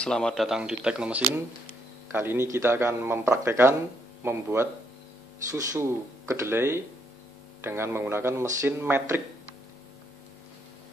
selamat datang di Teknomesin. Kali ini kita akan mempraktekkan membuat susu kedelai dengan menggunakan mesin metrik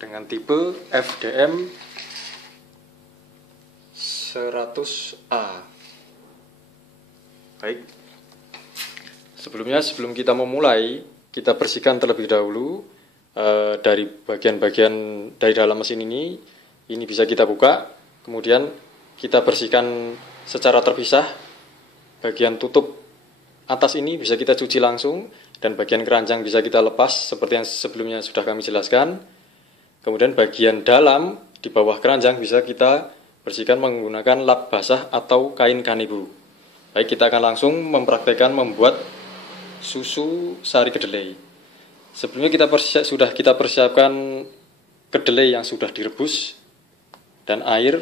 dengan tipe FDM 100A. Baik, sebelum kita memulai, kita bersihkan terlebih dahulu dari bagian-bagian dari dalam mesin ini. Ini bisa kita buka, kemudian kita bersihkan secara terpisah. Bagian tutup atas ini bisa kita cuci langsung, dan bagian keranjang bisa kita lepas seperti yang sebelumnya sudah kami jelaskan. Kemudian bagian dalam di bawah keranjang bisa kita bersihkan menggunakan lap basah atau kain kanibu. Baik, kita akan langsung mempraktekkan membuat susu sari kedelai. Sebelumnya sudah kita persiapkan kedelai yang sudah direbus dan air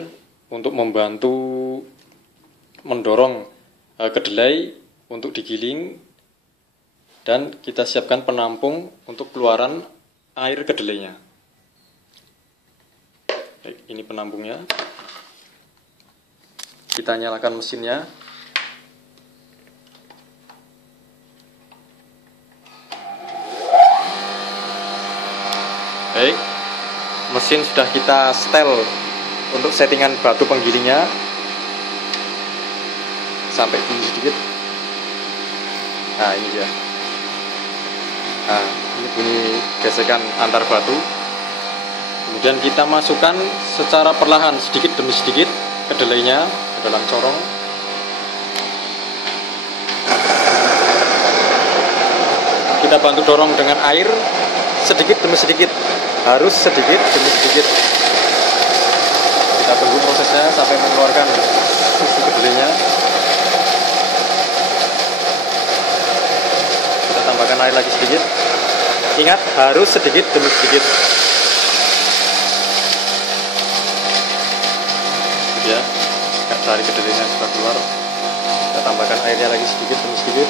untuk membantu mendorong kedelai untuk digiling, dan kita siapkan penampung untuk keluaran air kedelainya. Baik, ini penampungnya. Kita nyalakan mesinnya. Baik, mesin sudah kita setel untuk settingan batu penggilingnya sampai bunyi sedikit. Nah, ini dia. Nah, ini bunyi gesekan antar batu. Kemudian kita masukkan secara perlahan sedikit demi sedikit kedelainya ke dalam corong. Kita bantu dorong dengan air sedikit demi sedikit, harus sedikit demi sedikit. Kita tunggu prosesnya sampai mengeluarkan susu kedelainya. Kita tambahkan air lagi sedikit. Ingat, harus sedikit demi sedikit. Ya, sari kedelainya sudah keluar. Kita tambahkan airnya lagi sedikit demi sedikit.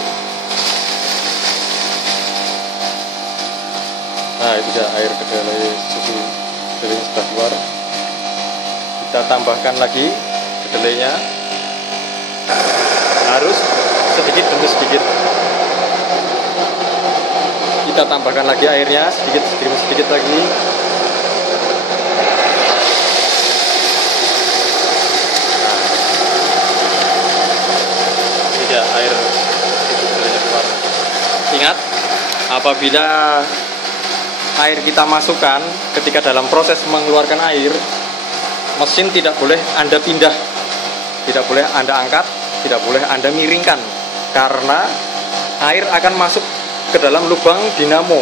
Nah, itu dia air kedelai, susu kedelainya sudah keluar. Kita tambahkan lagi kedelainya, harus sedikit demi sedikit. Kita tambahkan lagi airnya sedikit demi sedikit lagi. Nah, ini dia air susu kedelainya keluar. Ingat, apabila air kita masukkan ketika dalam proses mengeluarkan air, mesin tidak boleh Anda pindah, tidak boleh Anda angkat, tidak boleh Anda miringkan, karena air akan masuk ke dalam lubang dinamo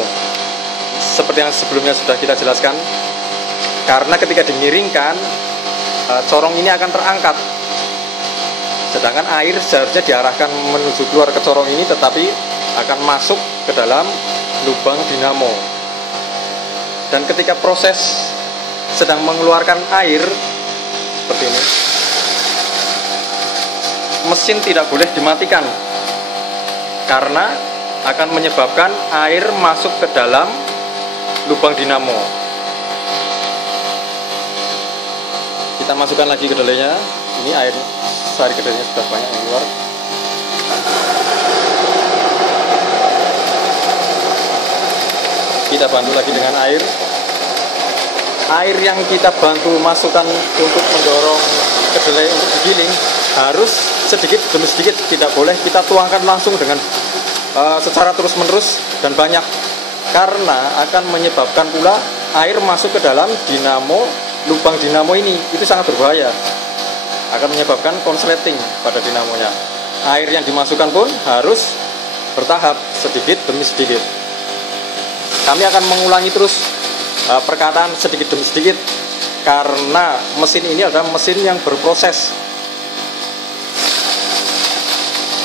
seperti yang sebelumnya sudah kita jelaskan. Karena ketika dimiringkan, corong ini akan terangkat, sedangkan air seharusnya diarahkan menuju keluar ke corong ini, tetapi akan masuk ke dalam lubang dinamo. Dan ketika proses sedang mengeluarkan air seperti ini, mesin tidak boleh dimatikan, karena akan menyebabkan air masuk ke dalam lubang dinamo. Kita masukkan lagi kedelainya. Ini air sari kedelainya sudah banyak yang keluar. Kita bantu lagi dengan air. Air yang kita bantu masukkan untuk mendorong kedelai untuk digiling harus sedikit demi sedikit, tidak boleh kita tuangkan langsung dengan secara terus-menerus dan banyak, karena akan menyebabkan pula air masuk ke dalam dinamo, lubang dinamo ini. Itu sangat berbahaya, akan menyebabkan konsleting pada dinamonya. Air yang dimasukkan pun harus bertahap, sedikit demi sedikit. Kami akan mengulangi terus perkataan sedikit demi sedikit, karena mesin ini adalah mesin yang berproses.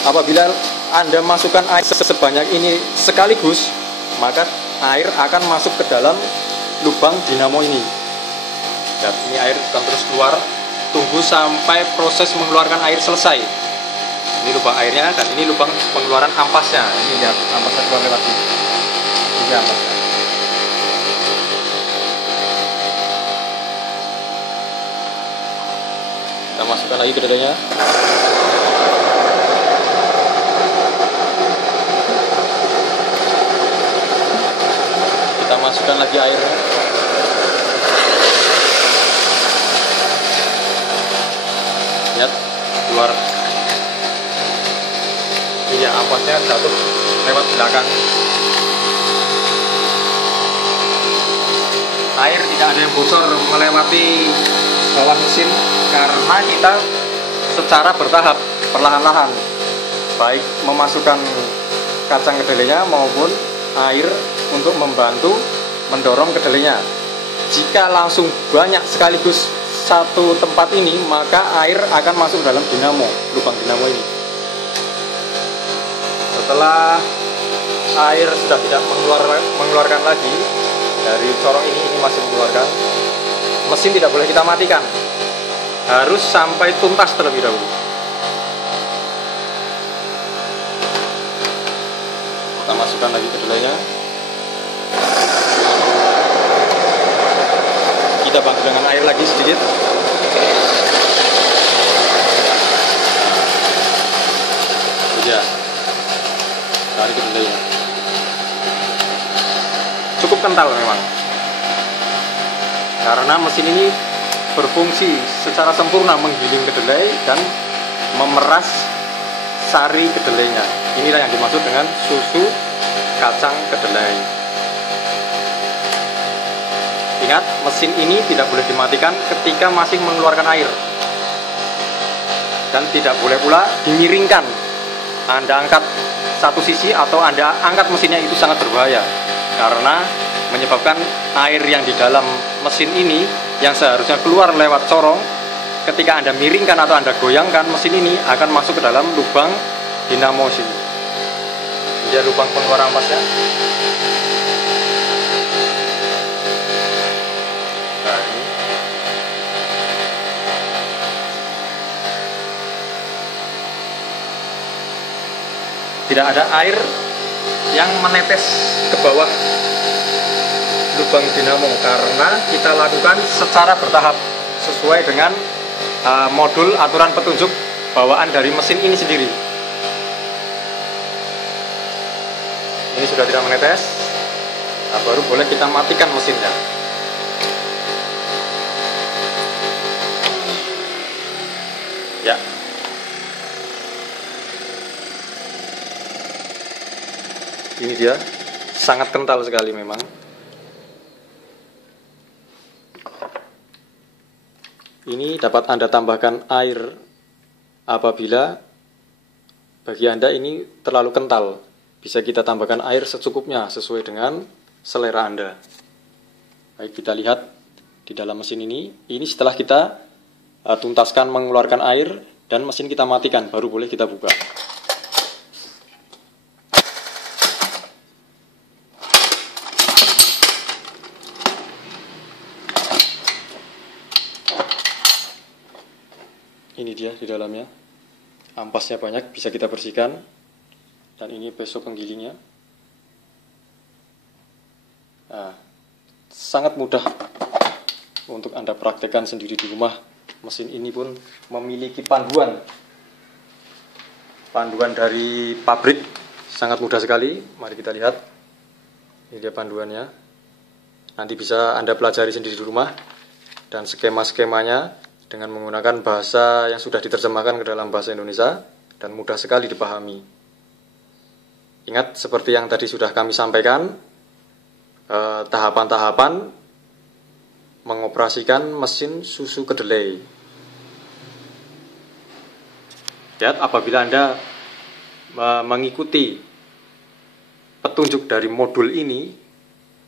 Apabila Anda masukkan air sebanyak ini sekaligus, maka air akan masuk ke dalam lubang dinamo ini. Dan ini air akan terus keluar. Tunggu sampai proses mengeluarkan air selesai. Ini lubang airnya, dan ini lubang pengeluaran ampasnya. Ini lihat, ampasnya keluar lagi. Ini ampasnya. Kita masukkan lagi kedelainya. Kita masukkan lagi airnya. Lihat keluar. Iya, ampasnya jatuh lewat belakang. Air tidak ada yang bocor melewati bawah mesin karena kita secara bertahap, perlahan-lahan, baik memasukkan kacang kedelainya maupun air untuk membantu mendorong kedelainya. Jika langsung banyak sekaligus satu tempat ini, maka air akan masuk dalam dinamo, lubang dinamo ini. Setelah air sudah tidak mengeluarkan lagi dari corong ini masih mengeluarkan, mesin tidak boleh kita matikan, harus sampai tuntas terlebih dahulu. Kita masukkan lagi kedelainya. Kita bantu dengan air lagi sedikit. Ya, tarik kedelainya. Cukup kental memang, karena mesin ini berfungsi secara sempurna menggiling kedelai dan memeras sari kedelainya. Inilah yang dimaksud dengan susu kacang kedelai. Ingat, mesin ini tidak boleh dimatikan ketika masih mengeluarkan air, dan tidak boleh pula dimiringkan. Anda angkat satu sisi atau Anda angkat mesinnya, itu sangat berbahaya karena menyebabkan air yang di dalam mesin ini yang seharusnya keluar lewat corong, ketika Anda miringkan atau Anda goyangkan, mesin ini akan masuk ke dalam lubang dinamo sini. Dia lubang pengeluaran ampasnya. Nah, ini. Tidak ada air yang menetes ke bawah lubang dinamo karena kita lakukan secara bertahap sesuai dengan modul aturan petunjuk bawaan dari mesin ini sendiri. Ini sudah tidak menetes, nah, baru boleh kita matikan mesinnya. Ya. Ini dia, sangat kental sekali memang. Ini dapat Anda tambahkan air apabila bagi Anda ini terlalu kental. Bisa kita tambahkan air secukupnya sesuai dengan selera Anda. Baik, kita lihat di dalam mesin ini. Ini setelah kita tuntaskan mengeluarkan air dan mesin kita matikan, baru boleh kita buka. Ini dia di dalamnya, ampasnya banyak, bisa kita bersihkan. Dan ini besok penggilingnya. Nah, sangat mudah untuk Anda praktekkan sendiri di rumah. Mesin ini pun memiliki panduan dari pabrik, sangat mudah sekali. Mari kita lihat. Ini dia panduannya. Nanti bisa Anda pelajari sendiri di rumah, dan skema-skemanya dengan menggunakan bahasa yang sudah diterjemahkan ke dalam bahasa Indonesia dan mudah sekali dipahami. Ingat, seperti yang tadi sudah kami sampaikan, tahapan-tahapan mengoperasikan mesin susu kedelai. Lihat, apabila Anda mengikuti petunjuk dari modul ini,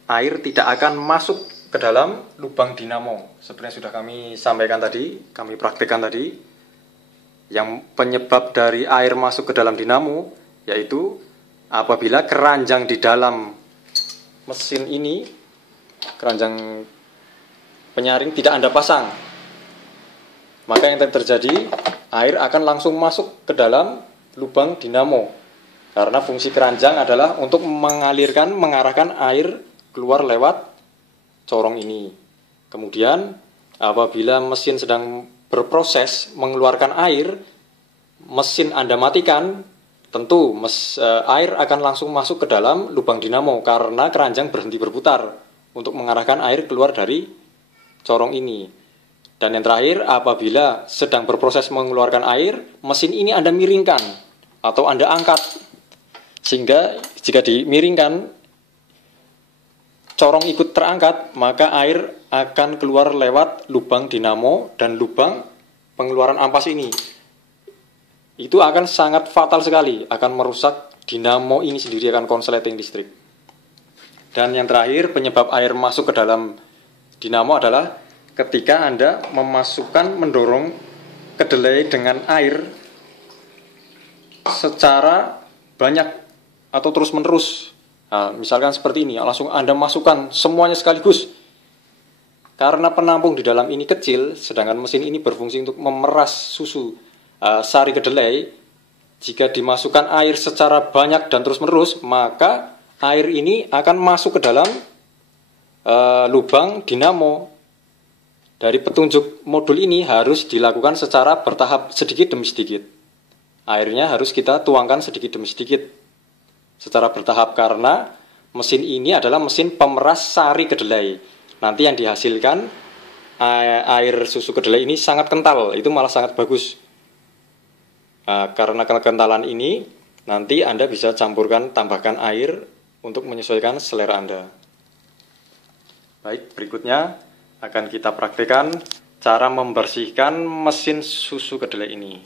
air tidak akan masuk ke dalam lubang dinamo. Seperti yang sudah kami sampaikan tadi, kami praktekkan tadi. Yang penyebab dari air masuk ke dalam dinamo yaitu apabila keranjang di dalam mesin ini, keranjang penyaring tidak Anda pasang, maka yang terjadi, air akan langsung masuk ke dalam lubang dinamo. Karena fungsi keranjang adalah untuk mengarahkan air keluar lewat corong ini. Kemudian apabila mesin sedang berproses mengeluarkan air, mesin Anda matikan, tentu air akan langsung masuk ke dalam lubang dinamo karena keranjang berhenti berputar untuk mengarahkan air keluar dari corong ini. Dan yang terakhir, apabila sedang berproses mengeluarkan air, mesin ini Anda miringkan atau Anda angkat, sehingga jika dimiringkan corong ikut terangkat, maka air akan keluar lewat lubang dinamo dan lubang pengeluaran ampas ini. Itu akan sangat fatal sekali, akan merusak dinamo ini sendiri, akan konsleting listrik. Dan yang terakhir, penyebab air masuk ke dalam dinamo adalah ketika Anda mendorong kedelai dengan air secara banyak atau terus-menerus. Nah, misalkan seperti ini, langsung Anda masukkan semuanya sekaligus. Karena penampung di dalam ini kecil, sedangkan mesin ini berfungsi untuk memeras susu sari kedelai. Jika dimasukkan air secara banyak dan terus-menerus, maka air ini akan masuk ke dalam lubang dinamo. Dari petunjuk modul ini harus dilakukan secara bertahap, sedikit demi sedikit. Airnya harus kita tuangkan sedikit demi sedikit secara bertahap, karena mesin ini adalah mesin pemeras sari kedelai. Nanti yang dihasilkan air susu kedelai ini sangat kental, itu malah sangat bagus. Karena kekentalan ini, nanti Anda bisa tambahkan air untuk menyesuaikan selera Anda. Baik, berikutnya akan kita praktekkan cara membersihkan mesin susu kedelai ini.